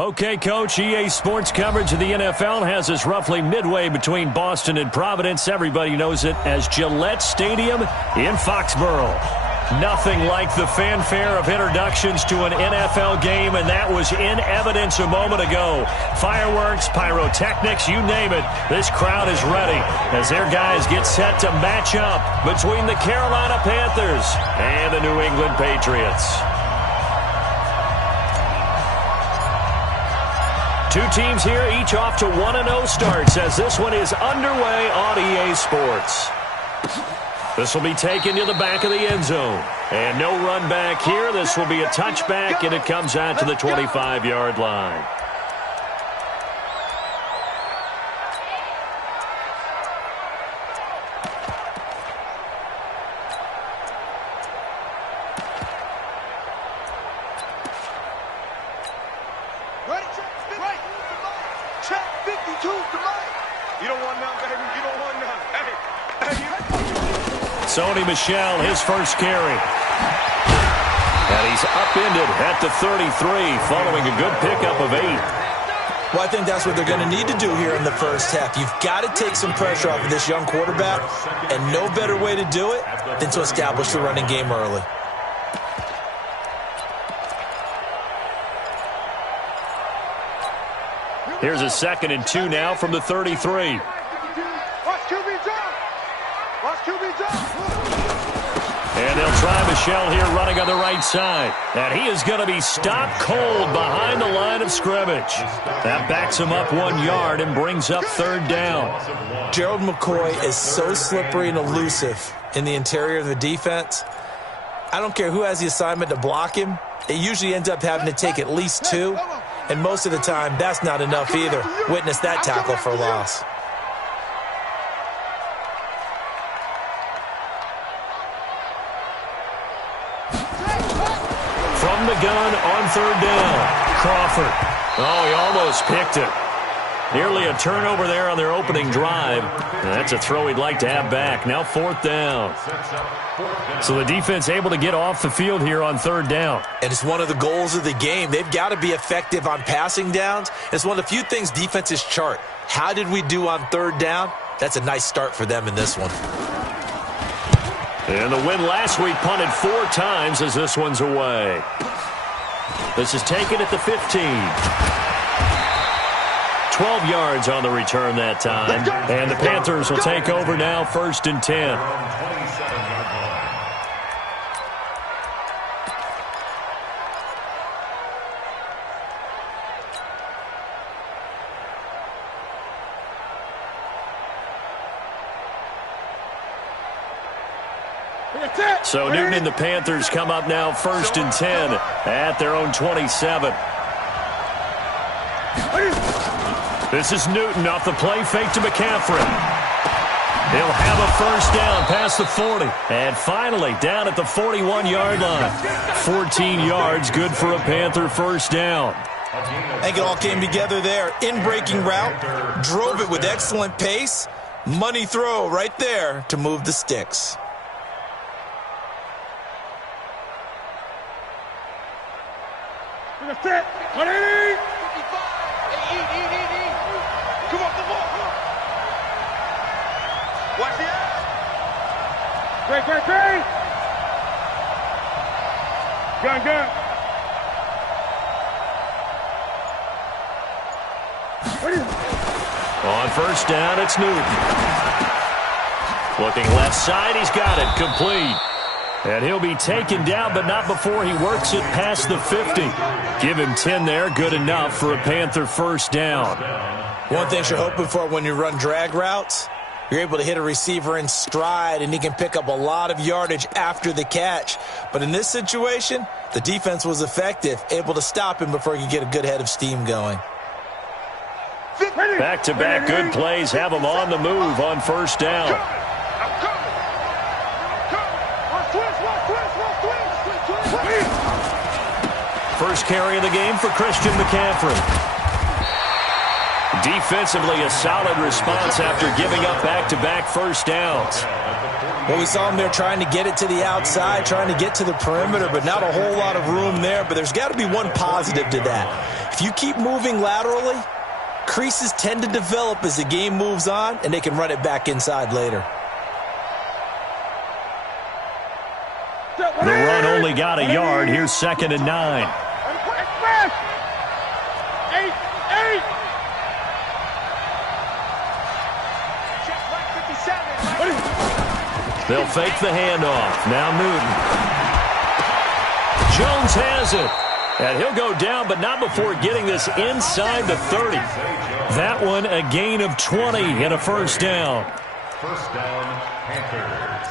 Okay, Coach, EA Sports coverage of the NFL has us roughly midway between Boston and Providence. Everybody knows it as Gillette Stadium in Foxborough. Nothing like the fanfare of introductions to an NFL game, and that was in evidence a moment ago. Fireworks, pyrotechnics, you name it. This crowd is ready as their guys get set to match up between the Carolina Panthers and the New England Patriots. Two teams here, each off to 1-0 starts as this one is underway on EA Sports. This will be taken to the back of the end zone. And no run back here. This will be a touchback, and it comes out to the 25-yard line. Sony Michel, his first carry. And he's upended at the 33 following a good pickup of 8. Well, I think that's what they're going to need to do here in the first half. You've got to take some pressure off of this young quarterback, and no better way to do it than to establish the running game early. Here's a 2nd and 2 now from the 33. And they'll try Michel here running on the right side. And he is going to be stopped cold behind the line of scrimmage. That backs him up 1 yard and brings up 3rd down. Gerald McCoy is so slippery and elusive in the interior of the defense. I don't care who has the assignment to block him. It usually ends up having to take at least 2. And most of the time, that's not enough either. Witness that tackle for loss. From the gun on 3rd down. Crawford. Oh, he almost picked it. Nearly a turnover there on their opening drive. And that's a throw he'd like to have back. Now 4th down. So the defense able to get off the field here on 3rd down. And it's one of the goals of the game. They've got to be effective on passing downs. It's one of the few things defenses chart. How did we do on 3rd down? That's a nice start for them in this one. And the win last week punted 4 times as this one's away. This is taken at the 15. 12 yards on the return that time. And the Panthers will take over now, 1st and 10. So Newton and the Panthers come up now 1st and 10 at their own 27. This is Newton off the play fake to McCaffrey. He'll have a 1st down past the 40. And finally down at the 41-yard line. 14 yards, good for a Panther 1st down. I think it all came together there. In-breaking route, drove it with excellent pace. Money throw right there to move the sticks. Set. Come off the ball. Watch the eye. Great. Gun. On 1st down, it's Newton. Looking left side, he's got it. Complete. And he'll be taken down, but not before he works it past the 50. Give him 10 there, good enough for a Panther 1st down. One thing you're hoping for when you run drag routes, you're able to hit a receiver in stride, and he can pick up a lot of yardage after the catch. But in this situation, the defense was effective, able to stop him before he could get a good head of steam going. Back-to-back good plays have him on the move on 1st down. First carry of the game for Christian McCaffrey. Defensively, a solid response after giving up back-to-back 1st downs. Well, we saw him there trying to get it to the outside, trying to get to the perimeter, but not a whole lot of room there. But there's got to be one positive to that. If you keep moving laterally, creases tend to develop as the game moves on, and they can run it back inside later. The run only got a yard. Here's 2nd and 9. They'll fake the handoff. Now Newton. Jones has it. And he'll go down, but not before getting this inside the 30. That one a gain of 20 and a first down. First down, Panthers.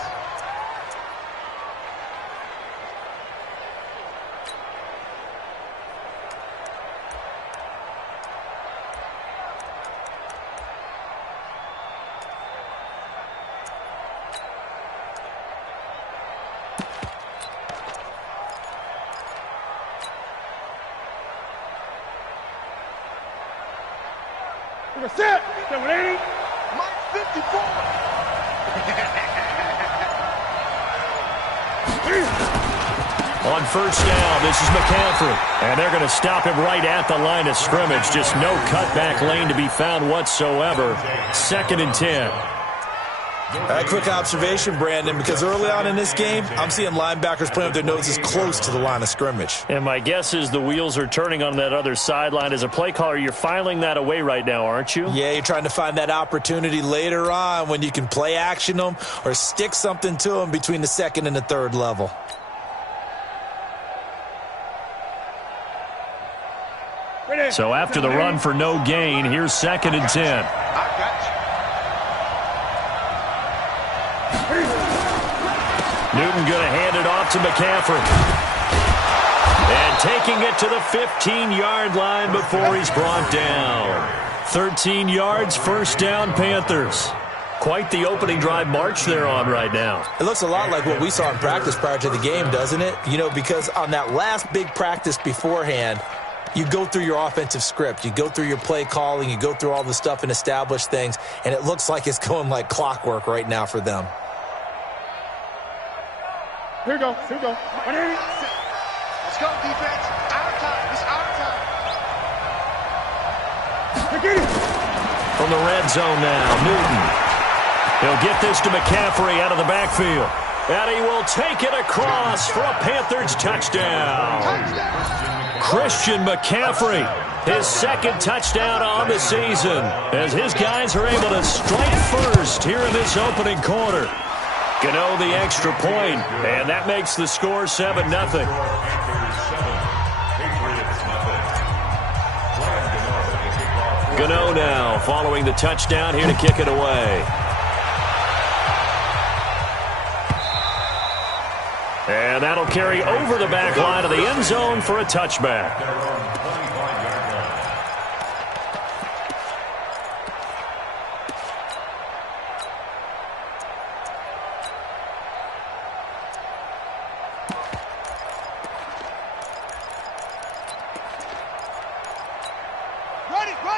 Set. 780. Mike 54. On first down, this is McCaffrey. And they're going to stop him right at the line of scrimmage. Just no cutback lane to be found whatsoever. 2nd and 10. A quick observation, Brandon, because early on in this game, I'm seeing linebackers playing with their noses close to the line of scrimmage. And my guess is the wheels are turning on that other sideline. As a play caller, you're filing that away right now, aren't you? Yeah, you're trying to find that opportunity later on when you can play action them or stick something to them between the 2nd and the 3rd level. So after the run for no gain, here's 2nd and 10. Newton going to hand it off to McCaffrey. And taking it to the 15-yard line before he's brought down. 13 yards, first down, Panthers. Quite the opening drive march they're on right now. It looks a lot like what we saw in practice prior to the game, doesn't it? You know, because on that last big practice beforehand, you go through your offensive script. You go through your play calling. You go through all the stuff and establish things. And it looks like it's going like clockwork right now for them. Here we go. Here we go. Let's go, defense. Our time. It's our time. Get it. From the red zone now, Newton. He'll get this to McCaffrey out of the backfield. And he will take it across for a Panthers touchdown. Christian McCaffrey, his 2nd touchdown on the season, as his guys are able to strike first here in this opening quarter. Gano the extra point, and that makes the score 7-0. Gano now following the touchdown here to kick it away. And that'll carry over the back line of the end zone for a touchback.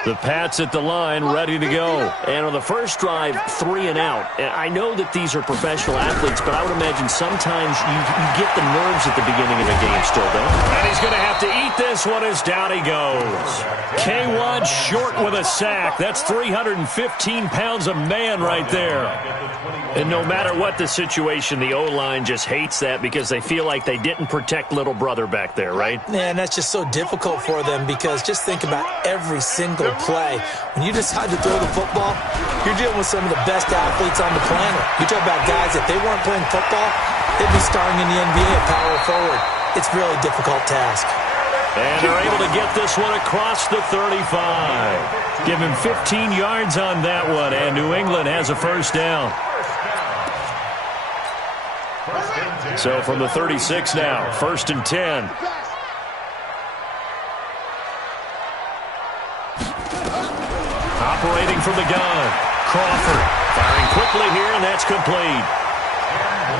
The Pats at the line, ready to go. And on the first drive, 3 and out. And I know that these are professional athletes, but I would imagine sometimes you get the nerves at the beginning of the game still, don't you? And he's going to have to eat this one as down he goes. K1 short with a sack. That's 315 pounds of man right there. And no matter what the situation, the O-line just hates that because they feel like they didn't protect little brother back there, right? Man, that's just so difficult for them because just think about every single play. When you decide to throw the football, you're dealing with some of the best athletes on the planet. You talk about guys, if they weren't playing football, they'd be starring in the NBA at power forward. It's a really difficult task. And they're able to get this one across the 35. Give him 15 yards on that one, and New England has a first down. So from the 36 now, 1st and 10. Operating from the gun, Crawford firing quickly here, and that's complete.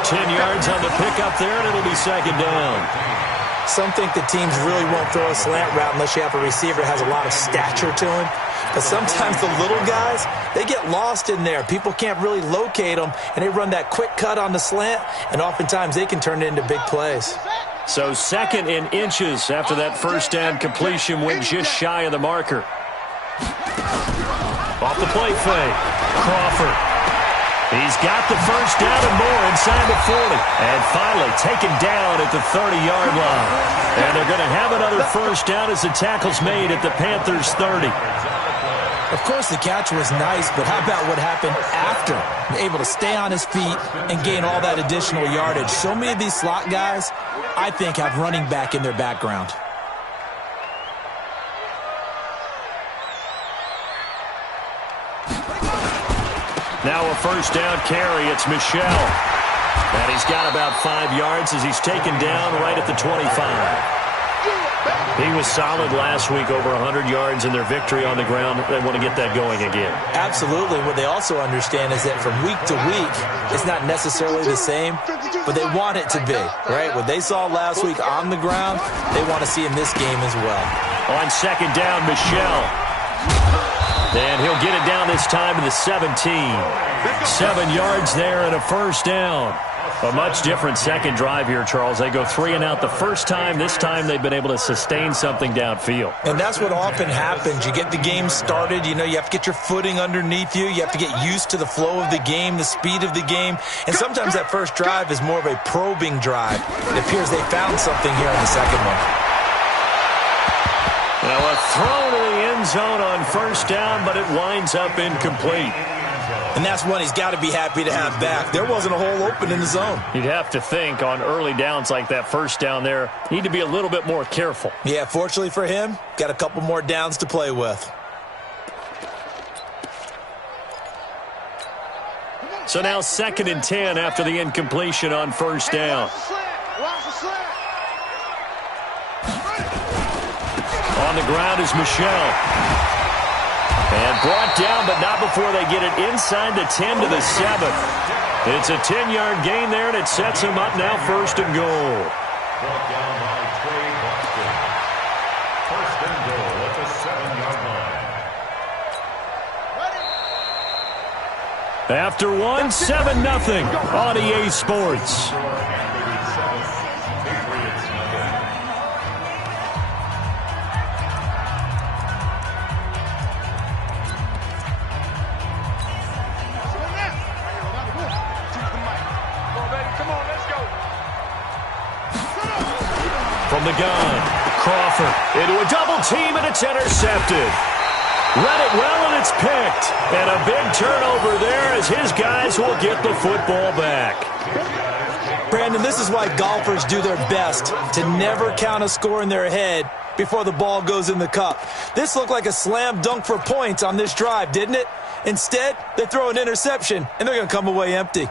10 yards on the pickup there, and it'll be 2nd down. Some think the teams really won't throw a slant route unless you have a receiver that has a lot of stature to him. But sometimes the little guys, they get lost in there. People can't really locate them, and they run that quick cut on the slant, and oftentimes they can turn it into big plays. So 2nd and inches after that first down completion went just shy of the marker. Off the play fake, Crawford. He's got the first down and more inside the 40. And finally taken down at the 30-yard line. And they're going to have another first down as the tackle's made at the Panthers' 30. Of course, the catch was nice, but how about what happened after? Able to stay on his feet and gain all that additional yardage. So many of these slot guys, I think, have running back in their background. Now a first down carry. It's Michel. And he's got about 5 yards as he's taken down right at the 25. He was solid last week, over 100 yards in their victory on the ground. They want to get that going again. Absolutely. What they also understand is that from week to week, it's not necessarily the same, but they want it to be, right? What they saw last week on the ground, they want to see in this game as well. On second down, Michel. And he'll get it down this time to the 17. 7 yards there and a first down. A much different second drive here, Charles. They go 3 and out the first time. This time they've been able to sustain something downfield. And that's what often happens. You get the game started. You know, you have to get your footing underneath you. You have to get used to the flow of the game, the speed of the game. And sometimes that first drive is more of a probing drive. It appears they found something here in the second one. Now a throw to the end zone on first down, but it winds up incomplete. And that's one he's got to be happy to have back. There wasn't a hole open in the zone. You'd have to think on early downs like that first down there, need to be a little bit more careful. Yeah, fortunately for him, got a couple more downs to play with. So now 2nd and 10 after the incompletion on first down. On the ground is Michel. And brought down, but not before they get it inside the 10 to the 7. It's a 10-yard gain there, and it sets him up now 1st and goal. Brought down by Trey Boston. 1st and goal at the 7-yard line. After one, 7-0 on EA Sports. From the gun, Crawford into a double team, and it's intercepted. Read it well, and it's picked. And a big turnover there as his guys will get the football back. Brandon, this is why golfers do their best to never count a score in their head before the ball goes in the cup. This looked like a slam dunk for points on this drive, didn't it? Instead, they throw an interception, and they're going to come away empty.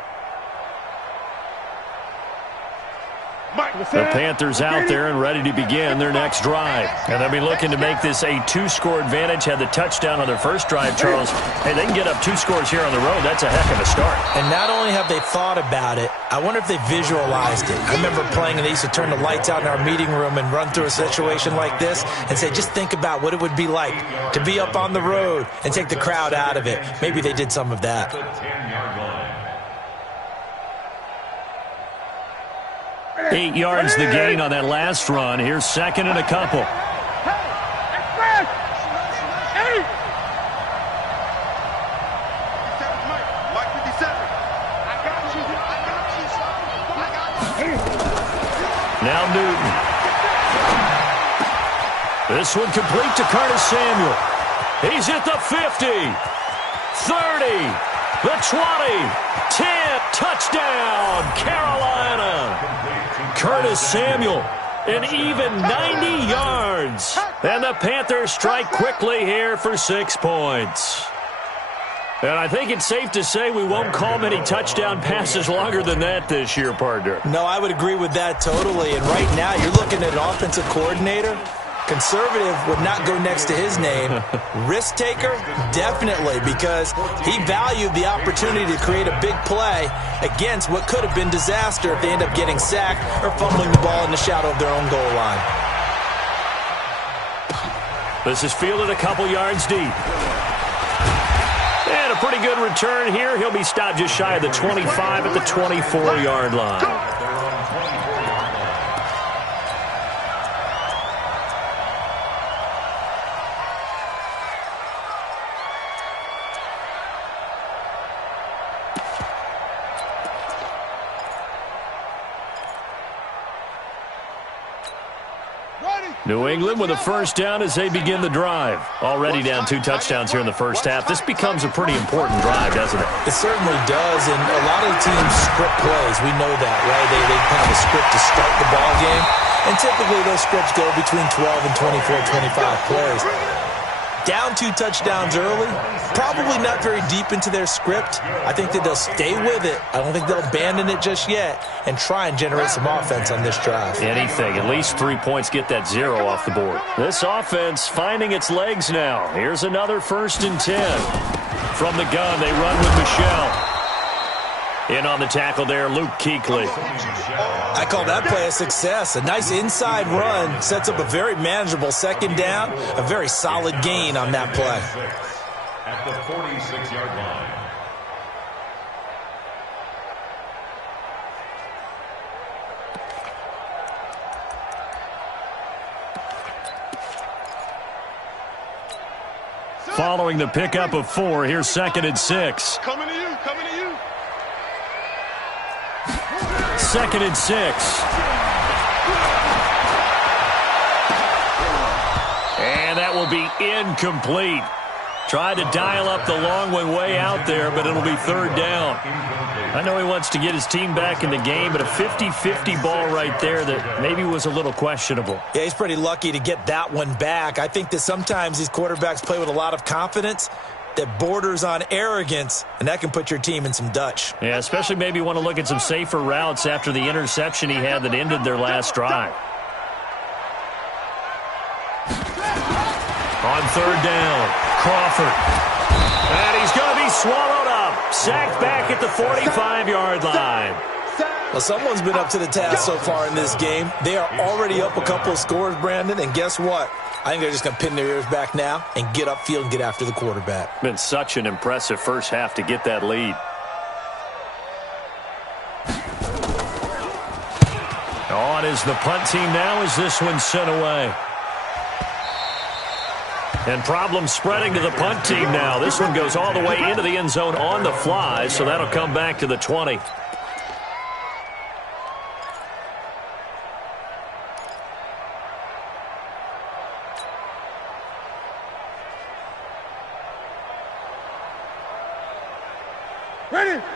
The Panthers out there and ready to begin their next drive. And they'll be looking to make this a 2-score advantage. Had the touchdown on their first drive, Charles. Hey, they can get up 2 scores here on the road. That's a heck of a start. And not only have they thought about it, I wonder if they visualized it. I remember playing, and they used to turn the lights out in our meeting room and run through a situation like this and say, just think about what it would be like to be up on the road and take the crowd out of it. Maybe they did some of that. 8 yards the gain on that last run. Here's 2nd and a couple. Now Newton. This one complete to Curtis Samuel. He's at the 50, 30, the 20, 10, touchdown, Carolina. Curtis Samuel, an even 90 yards. And the Panthers strike quickly here for 6 points. And I think it's safe to say we won't call many touchdown passes longer than that this year, partner. No, I would agree with that totally. And right now, you're looking at an offensive coordinator Conservative would not go next to his name. Risk taker, definitely, because he valued the opportunity to create a big play against what could have been disaster if they end up getting sacked or fumbling the ball in the shadow of their own goal line. This is fielded a couple yards deep. And a pretty good return here. He'll be stopped just shy of the 25 at the 24-yard line. New England with a first down as they begin the drive. Already down 2 touchdowns here in the first half. This becomes a pretty important drive, doesn't it? It certainly does, and a lot of the teams script plays. We know that, right? They have a script to start the ball game, and typically those scripts go between 12 and 24, 25 plays. Down 2 touchdowns early, probably not very deep into their script. I think that they'll stay with it. I don't think they'll abandon it just yet and try and generate some offense on this drive. Anything. At least 3 points, get that 0 off the board. This offense finding its legs now. Here's another 1st and 10. From the gun, they run with Michelle. In on the tackle there, Luke Kuechly. I call that play a success. A nice inside run sets up a very manageable second down. A very solid gain on that play. At the 46-yard line. Following the pickup of 4, here's 2nd and 6. Coming to you, coming to you. 2nd and 6. And that will be incomplete. Tried to dial up the long one way out there, but it'll be 3rd down. I know he wants to get his team back in the game, but a 50-50 ball right there that maybe was a little questionable. Yeah, he's pretty lucky to get that one back. I think that sometimes these quarterbacks play with a lot of confidence that borders on arrogance, and that can put your team in some Dutch. Yeah, especially maybe want to look at some safer routes after the interception he had that ended their last drive. On 3rd down, Crawford. And he's going to be swallowed up. Sacked back at the 45-yard line. Well, someone's been up to the task so far in this game. They are already up a couple of scores, Brandon, and guess what? I think they're just going to pin their ears back now and get upfield and get after the quarterback. Been such an impressive first half to get that lead. On is the punt team now as this one's sent away. And problems spreading to the punt team now. This one goes all the way into the end zone on the fly, so that'll come back to the 20.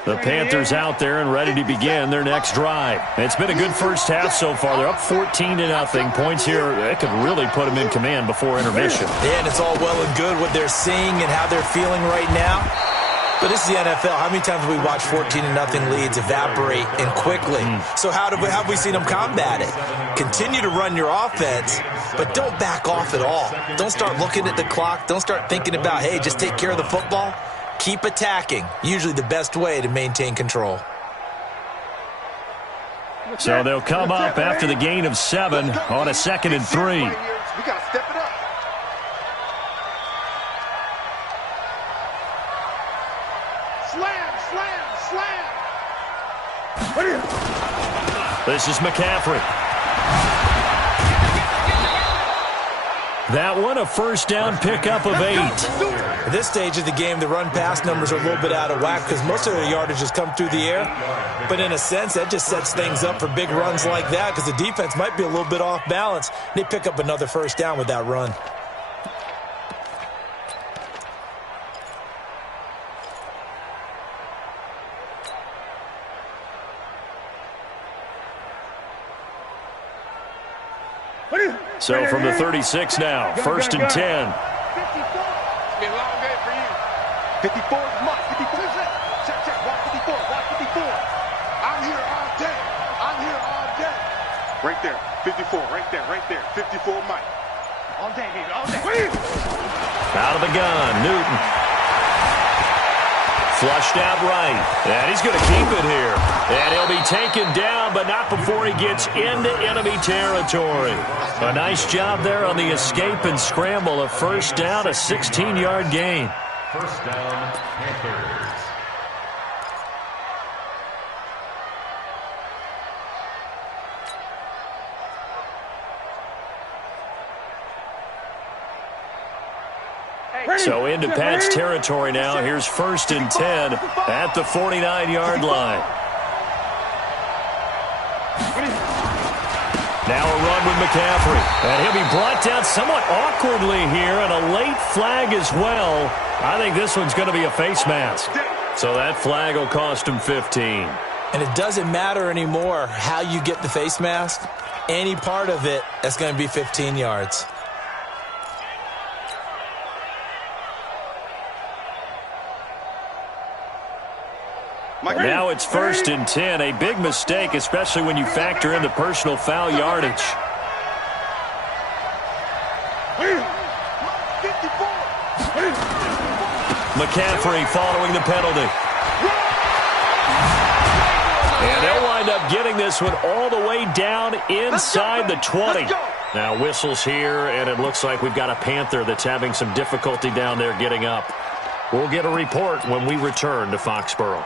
The Panthers out there and ready to begin their next drive. It's been a good first half so far. They're up 14-0. Points here, it could really put them in command before intermission. Yeah, and it's all well and good what they're seeing and how they're feeling right now. But this is the NFL. How many times have we watched 14-0 leads evaporate and quickly? So how have we seen them combat it? Continue to run your offense, but don't back off at all. Don't start looking at the clock. Don't start thinking about, hey, just take care of the football. Keep attacking. Usually the best way to maintain control. So they'll come up after the gain of 7 on a 2nd and 3. We got to step it up. Slam, slam, slam. This is McCaffrey. That one, a first down pickup of 8. At this stage of the game, the run-pass numbers are a little bit out of whack because most of their yardage has come through the air. But in a sense, that just sets things up for big runs like that because the defense might be a little bit off balance. They pick up another first down with that run. So from the 36 now, 1st and 10. It's been a long day for you. 54 is Mike. 54. Check, check. Watch 54. Watch 54. I'm here all day. I'm here all day. Right there. 54. Right there. Right there. 54 Mike. All day, baby, all day. Out of the gun, Newton. Flushed out right. And he's going to keep it here. And he'll be taken down, but not before he gets into enemy territory. A nice job there on the escape and scramble. A first down, a 16-yard gain. First down, Panthers. So into Pat's territory now. Here's 1st and 10 at the 49-yard line. Now a run with McCaffrey. And he'll be brought down somewhat awkwardly here, and a late flag as well. I think this one's going to be a face mask. So that flag will cost him 15. And it doesn't matter anymore how you get the face mask. Any part of it, that's going to be 15 yards. Now it's 1st and 10. A big mistake, especially when you factor in the personal foul yardage. McCaffrey following the penalty. And they'll wind up getting this one all the way down inside the 20. Now whistles here, and it looks like we've got a Panther that's having some difficulty down there getting up. We'll get a report when we return to Foxborough.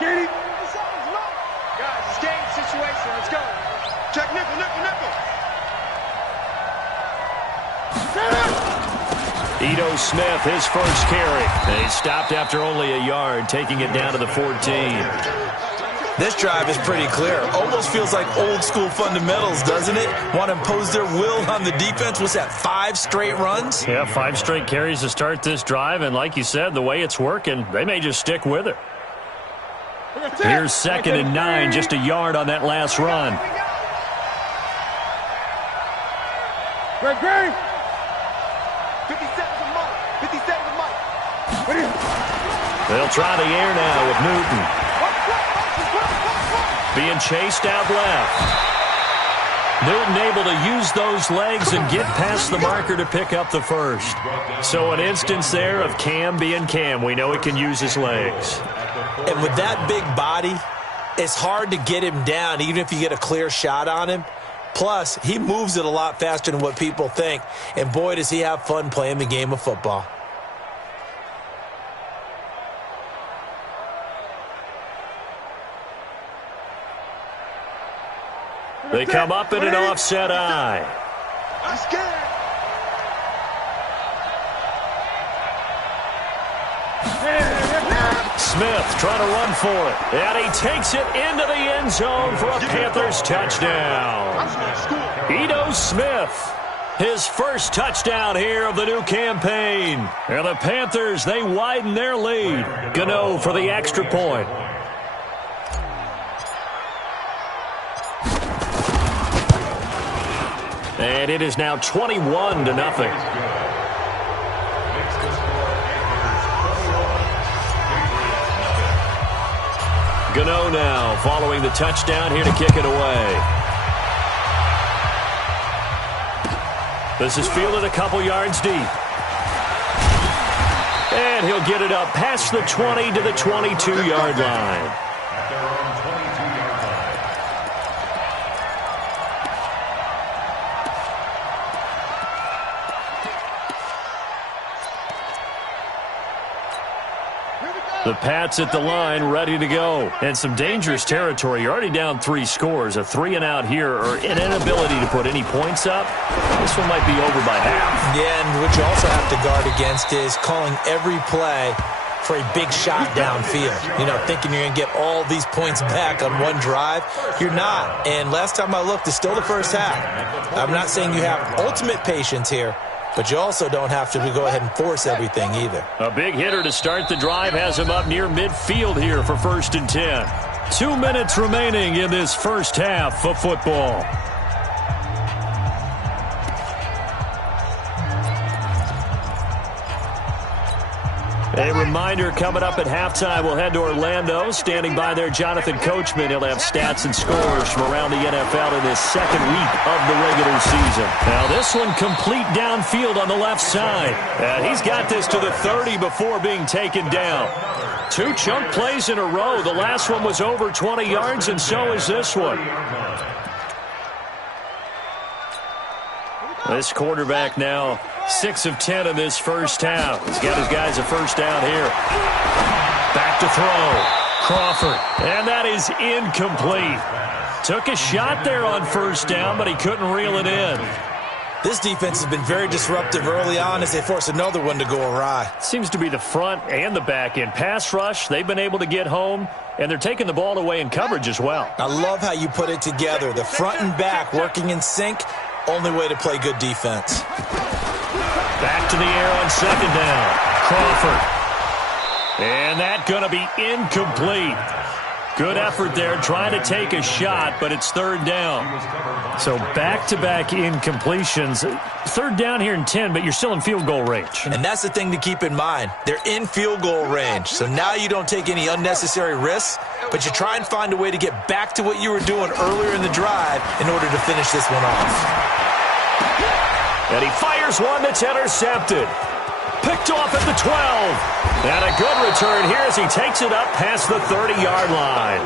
Guys, it's game situation. Let's go. Check nickel, nickel, nickel. Ito Smith, his first carry. And he stopped after only a yard, taking it down to the 14. This drive is pretty clear. Almost feels like old school fundamentals, doesn't it? Want to impose their will on the defense. What's that, 5 straight runs? Yeah, 5 straight carries to start this drive. And like you said, the way it's working, they may just stick with it. Here's 2nd and 9, just a yard on that last run. Great. 57 to Mike. 57 to Mike. They'll try the air now with Newton. Being chased out left. Newton able to use those legs and get past the marker to pick up the first. So an instance there of Cam being Cam. We know he can use his legs. And with that big body, it's hard to get him down, even if you get a clear shot on him. Plus, he moves it a lot faster than what people think. And boy, does he have fun playing the game of football. They come up in an offset eye. I'm scared. Smith trying to run for it. And he takes it into the end zone for a Panthers touchdown. Ito Smith, his first touchdown here of the new campaign. And the Panthers, they widen their lead. Gano for the extra point. And it is now 21-0. Gano now following the touchdown here to kick it away. This is fielded a couple yards deep. And he'll get it up past the 20 to the 22-yard line. The Pats at the line, ready to go. And some dangerous territory. You're already down 3 scores. A 3-and-out here, or an inability to put any points up. This one might be over by half. Yeah, and what you also have to guard against is calling every play for a big shot downfield. You know, thinking you're going to get all these points back on one drive. You're not. And last time I looked, it's still the first half. I'm not saying you have ultimate patience here, but you also don't have to go ahead and force everything either. A big hitter to start the drive has him up near midfield here for 1st and 10. 2 minutes remaining in this first half of football. A reminder coming up at halftime, we'll head to Orlando. Standing by there, Jonathan Coachman. He'll have stats and scores from around the NFL in this second week of the regular season. Now this one complete downfield on the left side. And he's got this to the 30 before being taken down. 2 chunk plays in a row. The last one was over 20 yards, and so is this one. This quarterback now 6 of 10 in this first half. He's got his guys a first down here. Back to throw. Crawford. And that is incomplete. Took a shot there on first down, but he couldn't reel it in. This defense has been very disruptive early on as they force another one to go awry. Seems to be the front and the back end. Pass rush, they've been able to get home, and they're taking the ball away in coverage as well. I love how you put it together. The front and back working in sync, only way to play good defense. Back to the air on second down. Crawford. And that's going to be incomplete. Good effort there trying to take a shot, but it's third down. So back-to-back incompletions. Third down here in 10, but you're still in field goal range. And that's the thing to keep in mind. They're in field goal range. So now you don't take any unnecessary risks, but you try and find a way to get back to what you were doing earlier in the drive in order to finish this one off. And he fires one that's intercepted. Picked off at the 12. And a good return here as he takes it up past the 30-yard line.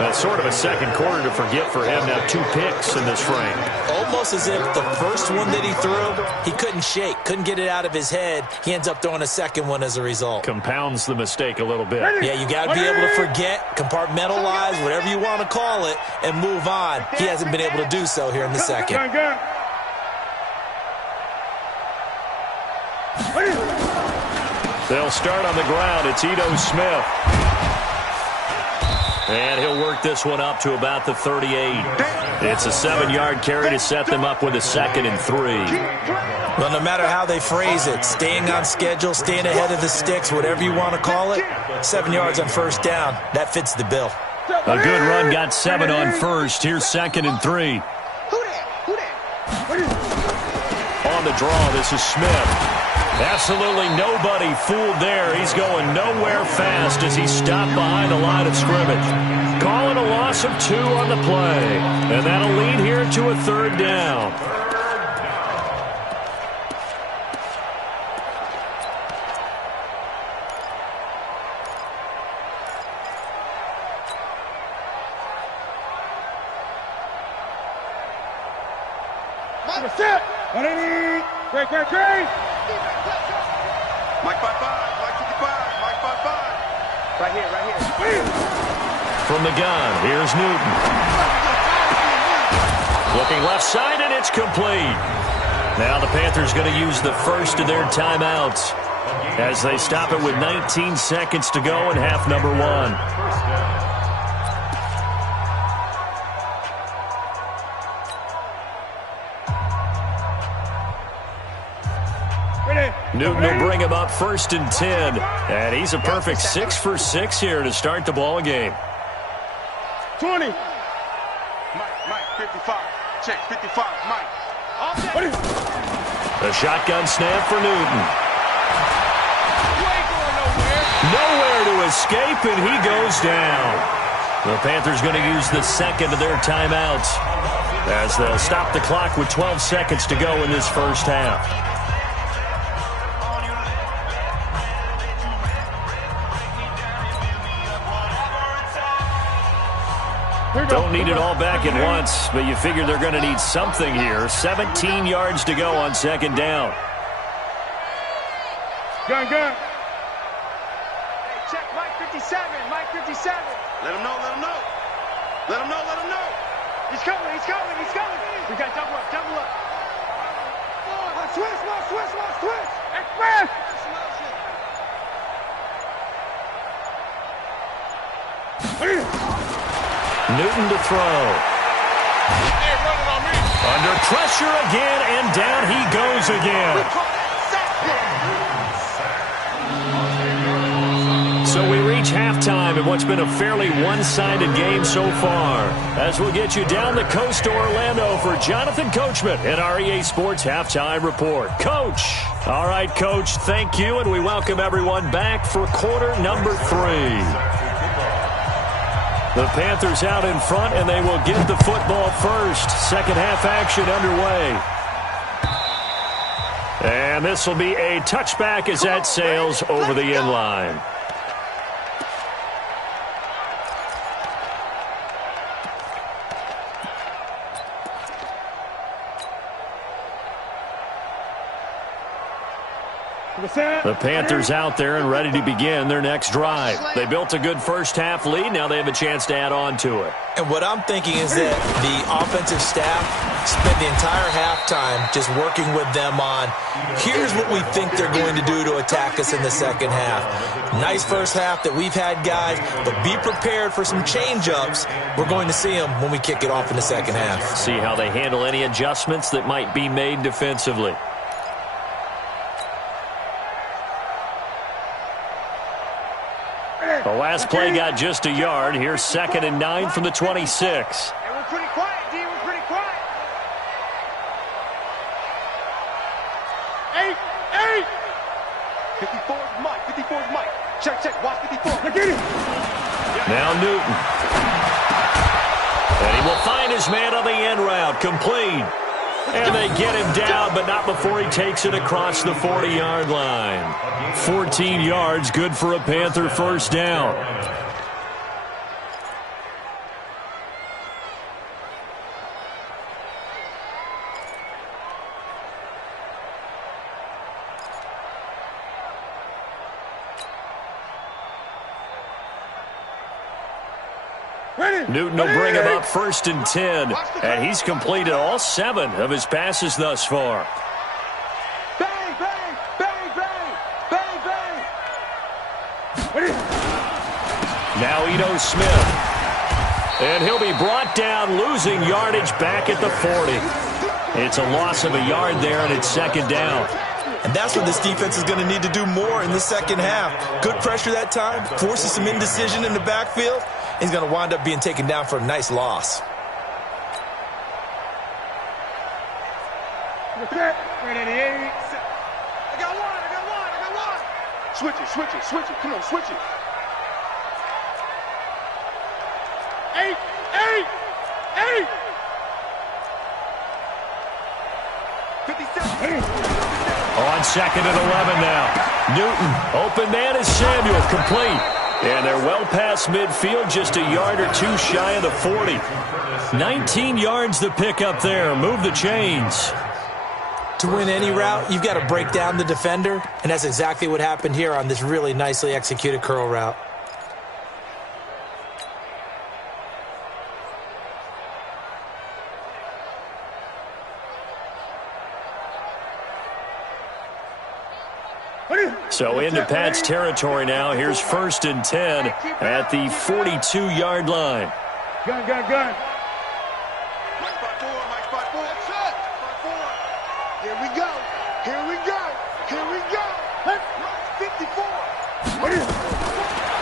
That's sort of a second quarter to forget for him. Now 2 picks in this frame. Almost as if the first one that he threw, he couldn't shake, couldn't get it out of his head. He ends up throwing a second one as a result. Compounds the mistake a little bit. Yeah, you got to be able to forget, compartmentalize, whatever you want to call it, and move on. He hasn't been able to do so here in the second. They'll start on the ground. It's Ito Smith. And he'll work this one up to about the 38. It's a 7-yard carry to set them up with a 2nd and 3. Well, no matter how they phrase it, staying on schedule, staying ahead of the sticks, whatever you want to call it, 7 yards on first down, that fits the bill. A good run, got 7 on first. Here's 2nd and 3. On the draw, this is Smith. Absolutely nobody fooled there. He's going nowhere fast as he's stopped behind the line of scrimmage. Calling a loss of 2 on the play. And that'll lead here to a third down. Great. Mike 55, Mike 55, Mike 55. Right here. From the gun, here's Newton. Looking left side, and it's complete. Now the Panthers going to use the first of their timeouts as they stop it with 19 seconds to go in half number 1. Newton will bring him up 1st and 10. And he's a perfect 6 for 6 here to start the ball game. 20. Mike, 55. Check, 55, Mike. The shotgun snap for Newton. Nowhere to escape, and he goes down. The Panthers going to use the second of their timeouts as they'll stop the clock with 12 seconds to go in this first half. Don't need it all back at once, but you figure they're going to need something here. 17 yards to go on second down. Gun. Hey, check Mike 57, Mike 57. Let him know. He's coming. We got double up. Switch. Express. Newton to throw. Under pressure again, and down he goes again. So we reach halftime in what's been a fairly one-sided game so far. As we'll get you down the coast to Orlando for Jonathan Coachman at our EA Sports Halftime Report. Coach. All right, Coach, thank you, and we welcome everyone back for quarter number 3. The Panthers out in front, and they will get the football first. Second half action underway. And this will be a touchback as that sails over the end line. The Panthers out there and ready to begin their next drive. They built a good first half lead. Now they have a chance to add on to it. And what I'm thinking is that the offensive staff spent the entire halftime just working with them on, here's what we think they're going to do to attack us in the second half. Nice first half that we've had, guys, but be prepared for some change-ups. We're going to see them when we kick it off in the second half. See how they handle any adjustments that might be made defensively. The last play got just a yard. Here's 2nd and 9 from the 26. And we're pretty quiet, D. We're pretty quiet. 8. 54 is Mike. 54 is Mike. Check. Watch 54. Now Newton. And he will find his man on the end route. Complete. And they get him down, but not before he takes it across the 40-yard line. 14 yards, good for a Panther first down. Newton will bring him up 1st and 10, and he's completed all 7 of his passes thus far. Bang, bang, bang, bang, bang, bang. Now Ito Smith. And he'll be brought down, losing yardage back at the 40. It's a loss of a yard there, and it's 2nd down. And that's what this defense is going to need to do more in the second half. Good pressure that time, forces some indecision in the backfield. He's going to wind up being taken down for a nice loss. I got one. Switch it. Come on, switch it. 8. 57. On 2nd and 11 now. Newton, open man is Samuel, complete. And they're well past midfield, just a yard or 2 shy of the 40. 19 yards to pick up there. Move the chains. To win any route, you've got to break down the defender, and that's exactly what happened here on this really nicely executed curl route. So into Pat's territory now. Here's 1st and 10 at the 42-yard line. Gun. Mike spot 4. Shot. 4. Here we go. 54.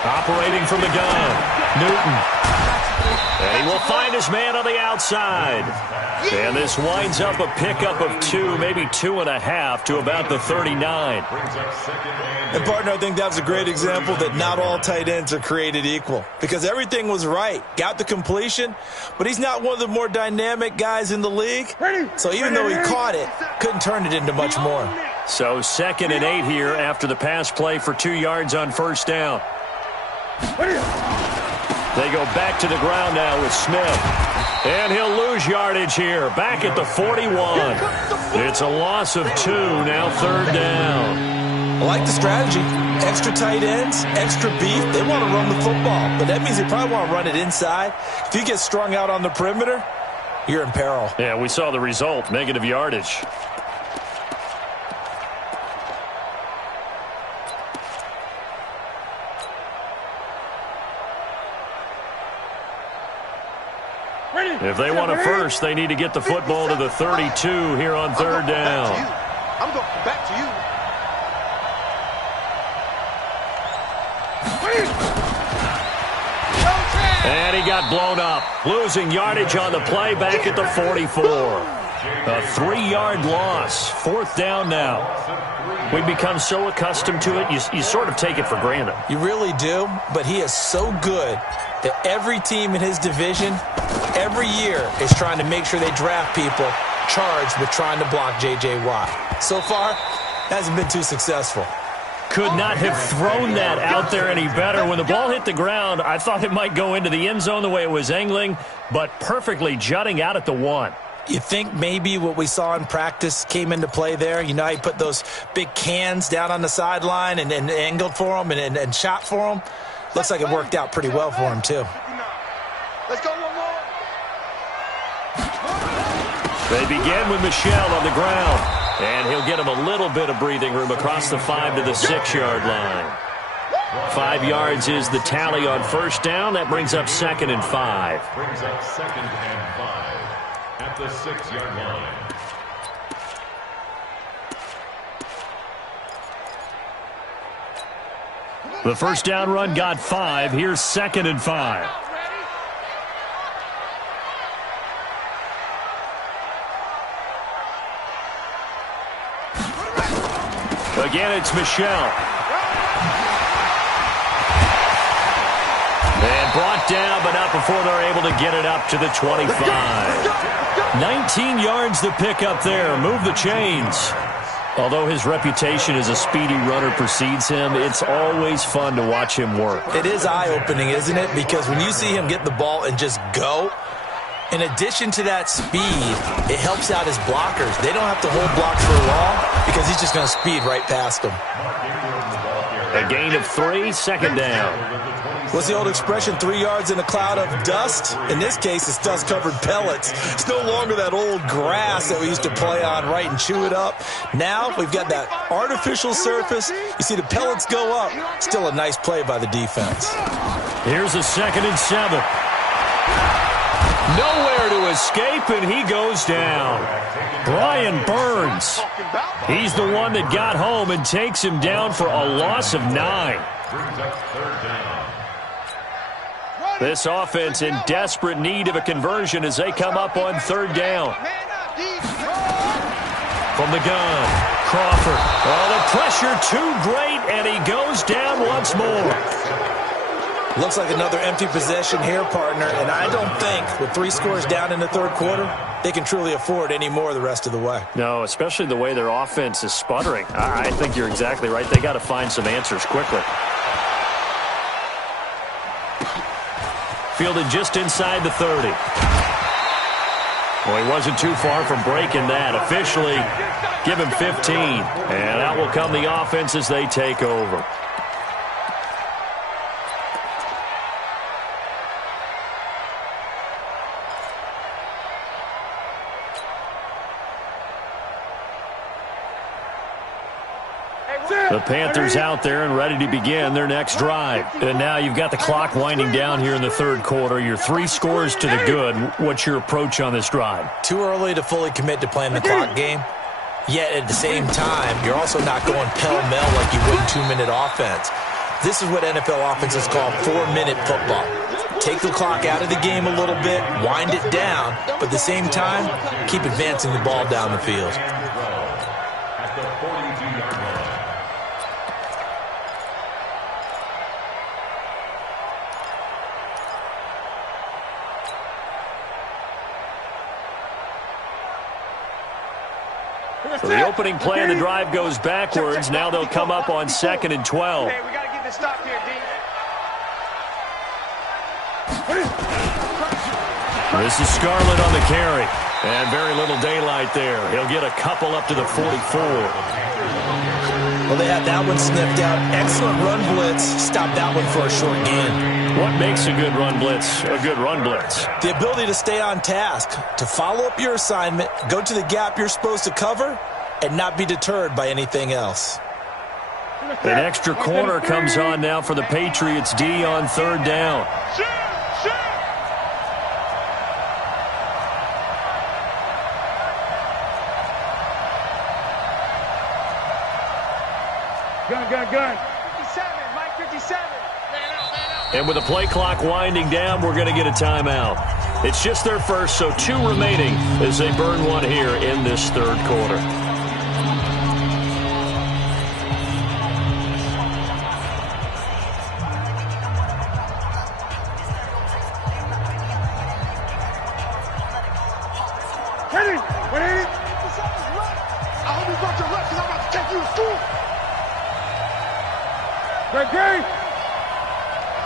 Operating from the gun. Newton. And he will find his man on the outside. And this winds up a pickup of 2, maybe 2.5 to about the 39. And, partner, I think that was a great example that not all tight ends are created equal. Because everything was right. Got the completion, but he's not one of the more dynamic guys in the league. So even though he caught it, couldn't turn it into much more. So 2nd and 8 here after the pass play for 2 yards on 1st down. They go back to the ground now with Smith. And he'll lose yardage here. Back at the 41. It's a loss of 2, now 3rd down. I like the strategy. Extra tight ends, extra beef. They want to run the football, but that means they probably want to run it inside. If you get strung out on the perimeter, you're in peril. Yeah, we saw the result, negative yardage. If they want a first, they need to get the football to the 32 here on 3rd down. I'm going back to you. And he got blown up, losing yardage on the play back at the 44. A 3-yard loss. 4th down now. We've become so accustomed to it, you sort of take it for granted. You really do, but he is so good that every team in his division, every year, is trying to make sure they draft people charged with trying to block J.J. Watt. So far, hasn't been too successful. Could not have thrown that out there any better. When the ball hit the ground, I thought it might go into the end zone the way it was angling, but perfectly jutting out at the 1. You think maybe what we saw in practice came into play there? You know how he put those big cans down on the sideline and angled for him and shot for him? Looks like it worked out pretty well for him, too. Let's go one more. They begin with Michel on the ground, and he'll get him a little bit of breathing room across the 5 to the 6-yard line. 5 yards is the tally on 1st down. That brings up 2nd and 5. Brings up 2nd and 5 at the 6-yard line. The 1st down run got 5. Here's 2nd and 5. Again, it's Michel. And brought down, but not before they're able to get it up to the 25. 19 yards to pick up there. Move the chains. Although his reputation as a speedy runner precedes him, it's always fun to watch him work. It is eye-opening, isn't it? Because when you see him get the ball and just go, in addition to that speed, it helps out his blockers. They don't have to hold blocks for long because he's just going to speed right past them. A gain of 3, 2nd down. What's the old expression, 3 yards in a cloud of dust? In this case, it's dust-covered pellets. It's no longer that old grass that we used to play on, right, and chew it up. Now we've got that artificial surface. You see the pellets go up. Still a nice play by the defense. Here's a 2nd and 7. Nowhere to escape, and he goes down. Brian Burns. He's the one that got home and takes him down for a loss of 9. Brings up 3rd down. This offense in desperate need of a conversion as they come up on 3rd down. From the gun, Crawford. Oh, the pressure too great, and he goes down once more. Looks like another empty possession here, partner, and I don't think with 3 scores down in the 3rd quarter, they can truly afford any more the rest of the way. No, especially the way their offense is sputtering. I think you're exactly right. They got to find some answers quickly. Fielded just inside the 30. Well, he wasn't too far from breaking that. Officially, give him 15. And out will come the offense as they take over. The Panthers out there and ready to begin their next drive. And now you've got the clock winding down here in the 3rd quarter. You're 3 scores to the good. What's your approach on this drive? Too early to fully commit to playing the clock game. Yet at the same time, you're also not going pell-mell like you would in 2-minute offense. This is what NFL offenses call 4-minute football. Take the clock out of the game a little bit, wind it down, but at the same time, keep advancing the ball down the field. At the 42-yard line. So the opening play of the drive goes backwards. Now they'll come up on 2nd and 12. Hey, we got to get this stop here, D. This is Scarlett on the carry. And very little daylight there. He'll get a couple up to the 44. Well, they had that one sniffed out. Excellent run blitz. Stop that one for a short gain. What makes a good run blitz a good run blitz? The ability to stay on task, to follow up your assignment, go to the gap you're supposed to cover, and not be deterred by anything else. An extra corner comes on now for the Patriots D on 3rd down. Gun. 57, Mike 57. Man out. And with the play clock winding down, we're going to get a timeout. It's just their first, so 2 remaining as they burn one here in this third quarter. Kenny, wait. I hope you got your left because I'm about to take you to school. Great.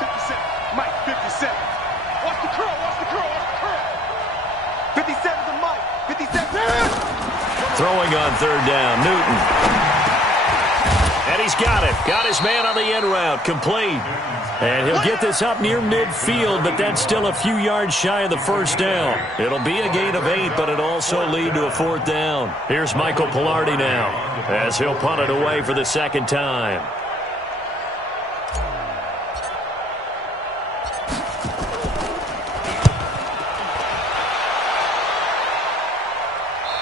57. Mike, 57. Watch the curl. 57 to Mike. 57. Throwing on third down, Newton. And he's got it. Got his man on the end route, complete. And he'll get this up near midfield, but that's still a few yards shy of the first down. It'll be a gain of 8, but it'll also lead to a 4th down. Here's Michael Pilardi now, as he'll punt it away for the second time.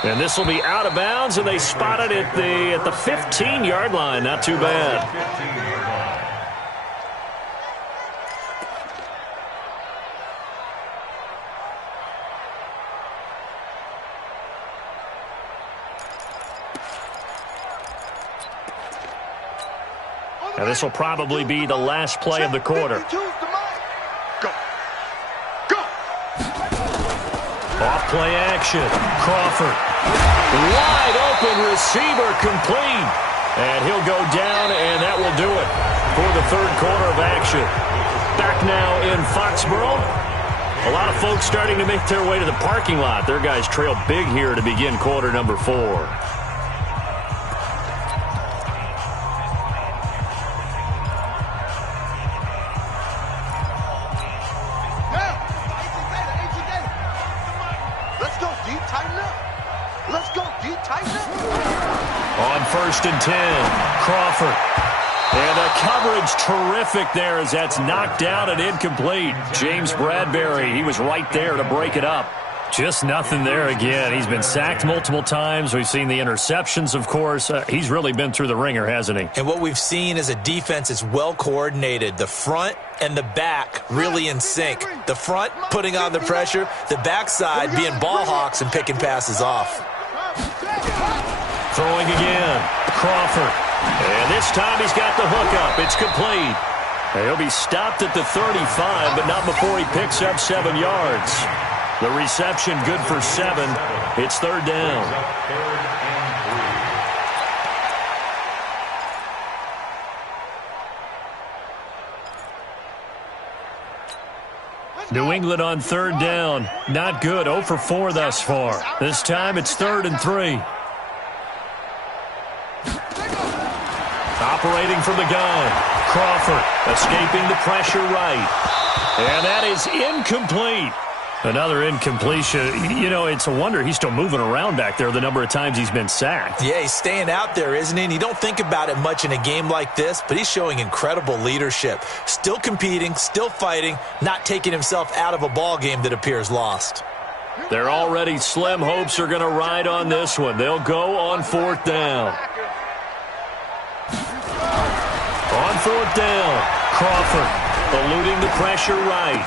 And this will be out of bounds, and they spot it at the 15-yard line. Not too bad. And this will probably be the last play of the quarter. Off play action. Crawford. Wide open receiver complete. And he'll go down, and that will do it for the third quarter of action. Back now in Foxborough. A lot of folks starting to make their way to the parking lot. Their guys trail big here to begin quarter number 4. On 1st and 10, Crawford. And the coverage terrific there as that's knocked down and incomplete. James Bradbury, he was right there to break it up. Just nothing there again. He's been sacked multiple times. We've seen the interceptions, of course. He's really been through the ringer, hasn't he? And what we've seen is a defense that's well coordinated. The front and the back really in sync. The front putting on the pressure. The backside being ball hawks and picking passes off. Throwing again. Crawford. And this time he's got the hookup. It's complete. And he'll be stopped at the 35, but not before he picks up 7 yards. The reception good for 7. It's third down. New England on third down. Not good. 0 for 4 thus far. This time it's 3rd and 3. Operating from the gun. Crawford escaping the pressure right. And that is incomplete. Another incompletion. You know, it's a wonder he's still moving around back there the number of times he's been sacked. Yeah, he's staying out there, isn't he? And you don't think about it much in a game like this, but he's showing incredible leadership. Still competing, still fighting, not taking himself out of a ball game that appears lost. Their already slim hopes are going to ride on this one. They'll go on 4th down. On 4th down, Crawford eluding the pressure right.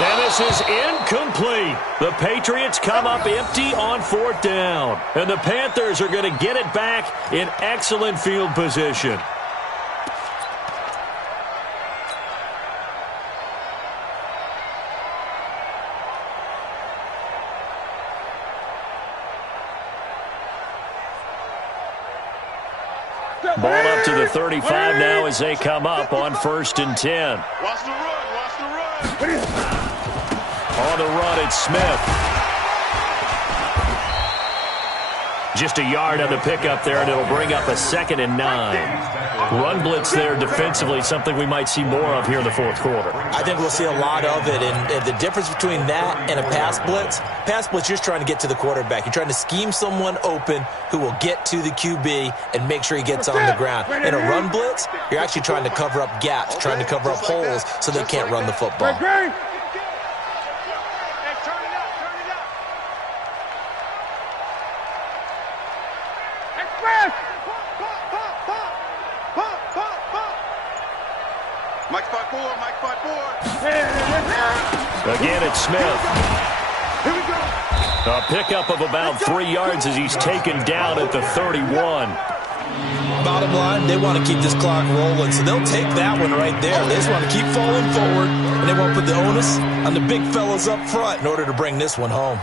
And this is incomplete. The Patriots come up empty on 4th down. And the Panthers are going to get it back in excellent field position. Ball up to the 35 now as they come up on 1st and 10. Watch the run. On the run, it's Smith. Just a yard on the pickup there, and it'll bring up a 2nd and 9. Run blitz there defensively, something we might see more of here in the 4th quarter. I think we'll see a lot of it, and the difference between that and a pass blitz, you're just trying to get to the quarterback. You're trying to scheme someone open who will get to the QB and make sure he gets on the ground. In a run blitz, you're actually trying to cover up gaps, trying to cover up holes so they can't run the football. Mike Again, it's Smith. Here we go. A pickup of about 3 yards as he's taken down at the 31. Bottom line, they want to keep this clock rolling, so they'll take that one right there. They just want to keep falling forward, and they won't put the onus on the big fellas up front in order to bring this one home.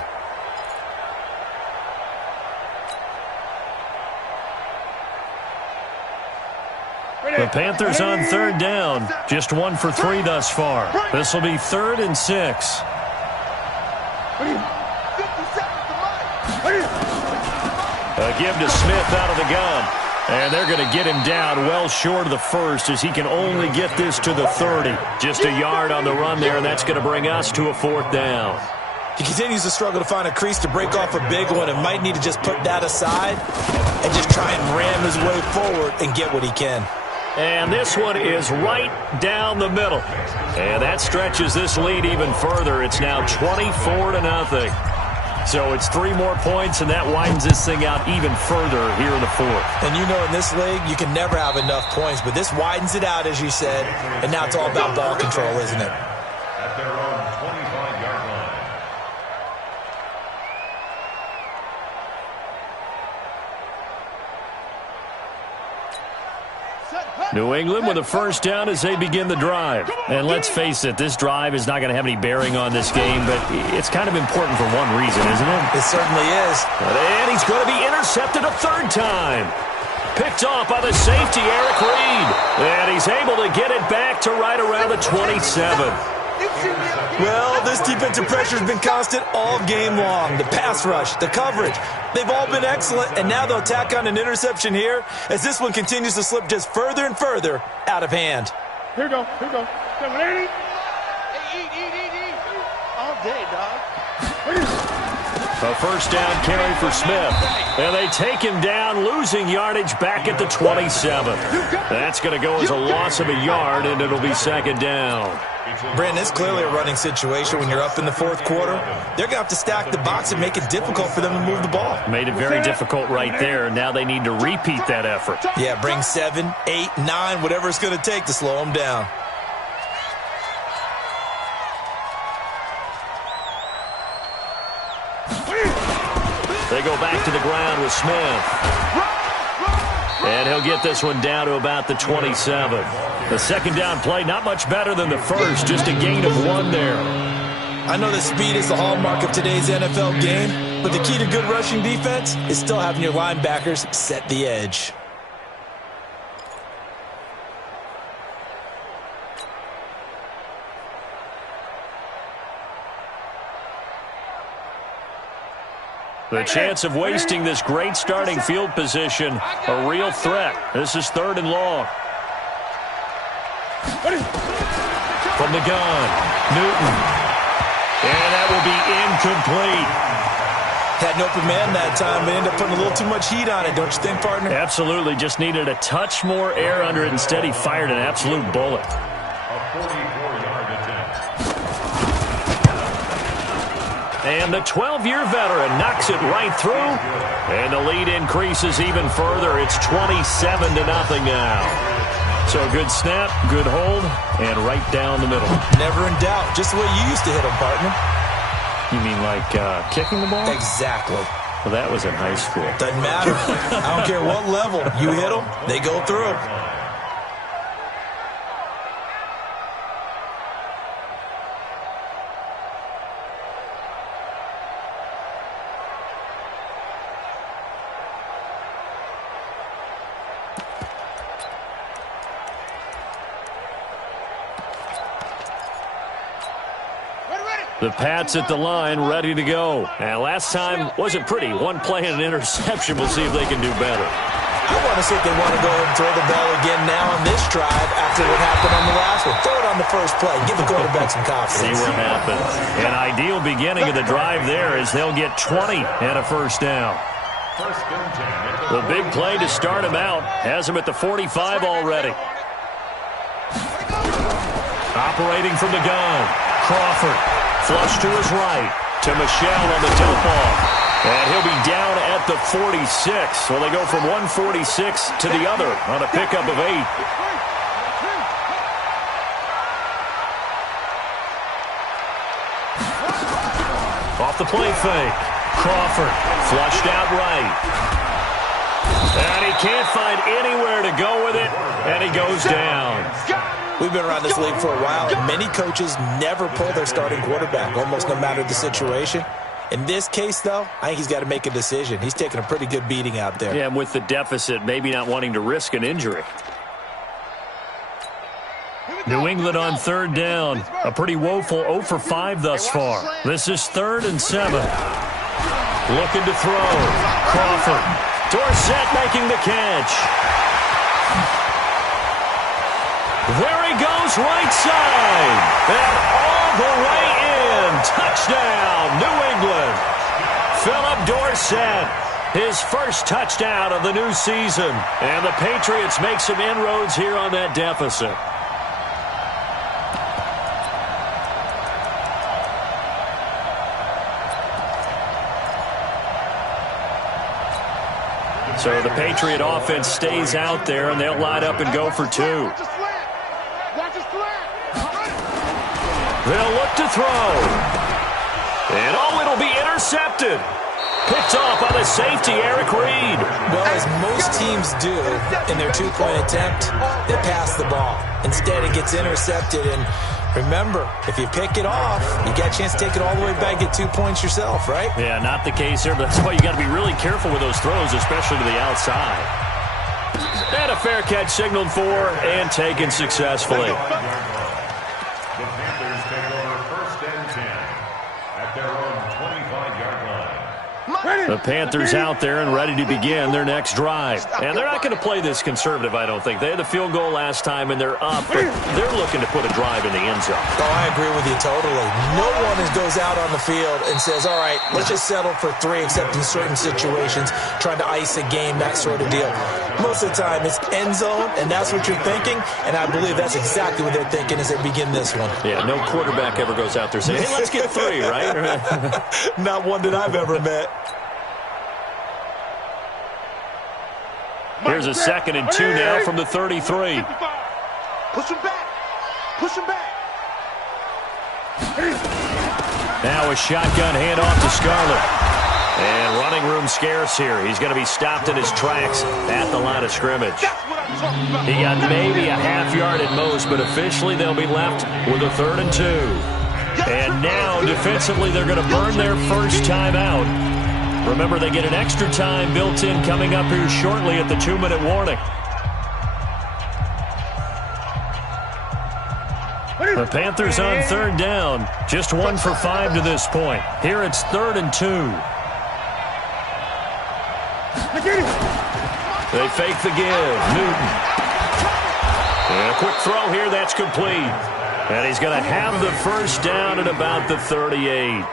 The Panthers on third down. Just 1 for 3 thus far. This will be 3rd and 6. A give to Smith out of the gun. And they're going to get him down well short of the first as he can only get this to the 30. Just a yard on the run there, and that's going to bring us to a 4th down. He continues to struggle to find a crease to break off a big one and might need to just put that aside and just try and ram his way forward and get what he can. And this one is right down the middle. And that stretches this lead even further. It's now 24-0. So it's 3 more points, and that widens this thing out even further here in the 4th. And you know in this league, you can never have enough points, but this widens it out, as you said, and now it's all about ball control, isn't it? At their own 25-yard line. New England with a first down as they begin the drive. And let's face it, this drive is not going to have any bearing on this game, but it's kind of important for one reason, isn't it? It certainly is. And he's going to be intercepted a 3rd time. Picked off by the safety, Eric Reed. And he's able to get it back to right around the 27. Well, this defensive pressure has been constant all game long. The pass rush, the coverage, they've all been excellent, and now they'll tack on an interception here as this one continues to slip just further and further out of hand. Here we go. Here we go. 780. Hey, eat. All day, dog. A first down carry for Smith. And they take him down, losing yardage back at the 27. That's going to go as a loss of a yard, and it'll be 2nd down. Brandon, it's clearly a running situation when you're up in the 4th quarter. They're going to have to stack the box and make it difficult for them to move the ball. Made it very difficult right there. Now they need to repeat that effort. Yeah, bring 7, 8, 9, whatever it's going to take to slow them down. They go back to the ground with Smith. And he'll get this one down to about the 27. The 2nd down play, not much better than the first, just a gain of 1 there. I know that speed is the hallmark of today's NFL game, but the key to good rushing defense is still having your linebackers set the edge. The chance of wasting this great starting field position, a real threat. This is 3rd and long. From the gun, Newton. And that will be incomplete. Had an open man that time, but ended up putting a little too much heat on it, don't you think, partner? Absolutely. Just needed a touch more air under it. Instead, he fired an absolute bullet. A 44-yard attempt. And the 12-year veteran knocks it right through. And the lead increases even further. It's 27-0 now. So a good snap, good hold, and right down the middle. Never in doubt. Just the way you used to hit them, partner. You mean like kicking the ball? Exactly. Well, that was in high school. Doesn't matter. I don't care what level. You hit them, they go through. The Pats at the line, ready to go. And last time wasn't pretty. One play and an interception. We'll see if they can do better. I want to see if they want to go ahead and throw the ball again now on this drive after what happened on the last one. Throw it on the first play. Give the quarterback some confidence. See what happens. An ideal beginning of the drive there is they'll get 20 and a first down. The big play to start him out has him at the 45 already. Operating from the gun, Crawford. Flush to his right, to Michelle on the dump ball. And he'll be down at the 46. So they go from 146 to the other on a pickup of 8. Off the play fake. Crawford flushed out right. And he can't find anywhere to go with it, and he goes down. We've been around this league for a while, and many coaches never pull their starting quarterback, almost no matter the situation. In this case, though, I think he's got to make a decision. He's taking a pretty good beating out there. Yeah, and with the deficit, maybe not wanting to risk an injury. New England on third down. A pretty woeful 0 for 5 thus far. This is 3rd and 7. Looking to throw. Crawford. Dorsett making the catch. There he goes, right side. And all the way in. Touchdown, New England. Philip Dorsett, his first touchdown of the new season. And the Patriots make some inroads here on that deficit. So the Patriot offense stays out there, and they'll line up and go for 2. They'll look to throw. And it'll be intercepted. Picked off by the safety, Eric Reed. Well, as most teams do in their 2-point attempt, they pass the ball. Instead, it gets intercepted, and remember, if you pick it off, you got a chance to take it all the way back, get 2 points yourself, right? Yeah, not the case here, but that's why you got to be really careful with those throws, especially to the outside. And a fair catch signaled for and taken successfully. The Panthers take over 1st and 10 at their own 25-yard line. The Panthers out there and ready to begin their next drive. And they're not going to play this conservative, I don't think. They had the field goal last time, and they're up, but they're looking to put a drive in the end zone. Oh, I agree with you totally. No one goes out on the field and says, all right, let's just settle for 3, except in certain situations, trying to ice a game, that sort of deal. Most of the time, it's end zone, and that's what you're thinking, and I believe that's exactly what they're thinking as they begin this one. Yeah, no quarterback ever goes out there saying, hey, let's get 3, right? Not one that I've ever met. Here's a 2nd and 2 now from the 33. Push him back. Push him back. Now a shotgun handoff to Scarlett. And running room scarce here. He's going to be stopped in his tracks at the line of scrimmage. He got maybe a half yard at most, but officially they'll be left with a 3rd and 2. And now defensively they're going to burn their first timeout. Remember, they get an extra time built in coming up here shortly at the 2-minute warning. The Panthers on 3rd down. Just 1 for 5 to this point. Here it's 3rd and 2. They fake the give. Newton. And a quick throw here. That's complete. And he's going to have the first down at about the 38.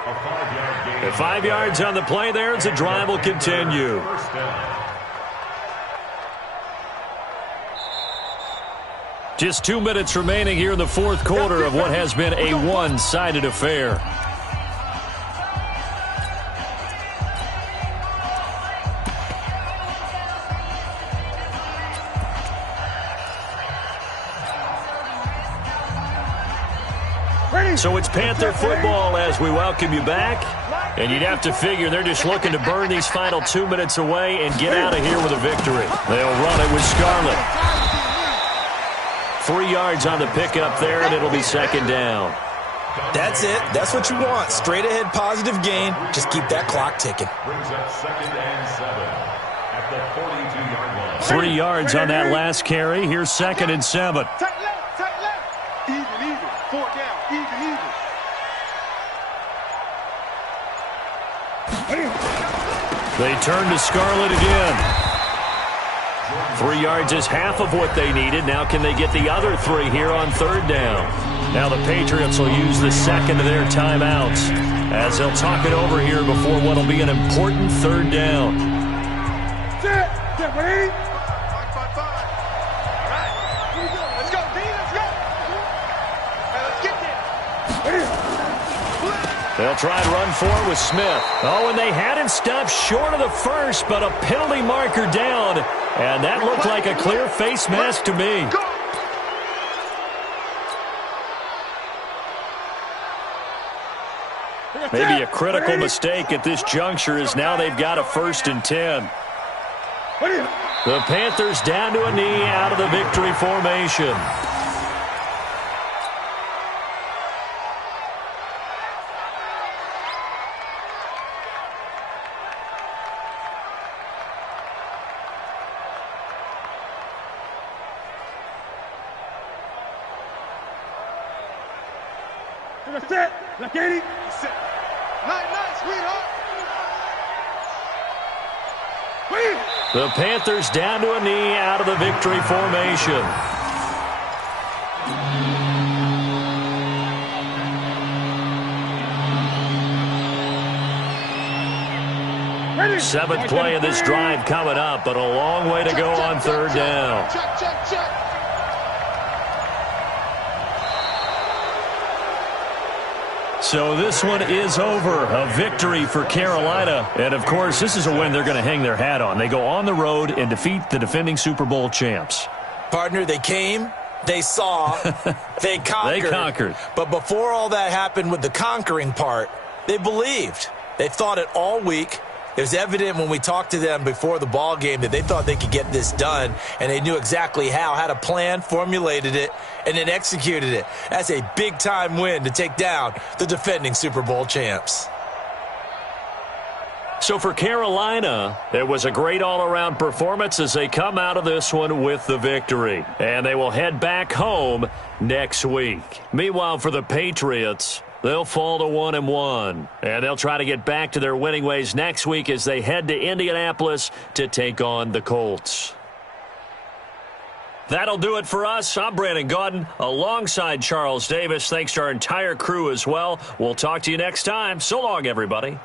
At 5 yards on the play there, as the drive will continue. Just 2 minutes remaining here in the 4th quarter of what has been a one-sided affair. So it's Panther football as we welcome you back. And you'd have to figure they're just looking to burn these final 2 minutes away and get out of here with a victory. They'll run it with Scarlett. 3 yards on the pickup there, and it'll be 2nd down. That's it. That's what you want. Straight ahead, positive gain. Just keep that clock ticking. Brings up 2nd and 7 at the 42-yard line. 3 yards on that last carry. Here's 2nd and 7. Tight left, tight left. Even. 4 down, even. They turn to Scarlett again. 3 yards is half of what they needed. Now can they get the other 3 here on 3rd down? Now the Patriots will use the 2nd of their timeouts as they'll talk it over here before what will be an important 3rd down. Get ready. 5. All right. Here we go. Let's go, D. Let's go. All right, let's get there. They'll try and run forward with Smith. Oh, and they had him stopped short of the first, but a penalty marker down. And that looked like a clear face mask to me. Maybe a critical mistake at this juncture is now they've got a 1st and 10. The Panthers down to a knee out of the victory formation. Set. La Katie. Set. Night, sweetheart. The Panthers down to a knee out of the victory formation. Ready. 7th play of this drive coming up, but a long way to go on 3rd down. Check. So this one is over. A victory for Carolina. And, of course, this is a win they're going to hang their hat on. They go on the road and defeat the defending Super Bowl champs. Partner, they came, they saw, they conquered. They conquered. But before all that happened with the conquering part, they believed. They thought it all week. It was evident when we talked to them before the ball game that they thought they could get this done, and they knew exactly how, had a plan, formulated it, and then executed it. That's a big-time win to take down the defending Super Bowl champs. So for Carolina, it was a great all-around performance as they come out of this one with the victory. And they will head back home next week. Meanwhile, for the Patriots, they'll fall to 1-1, and they'll try to get back to their winning ways next week as they head to Indianapolis to take on the Colts. That'll do it for us. I'm Brandon Gaudin alongside Charles Davis. Thanks to our entire crew as well. We'll talk to you next time. So long, everybody.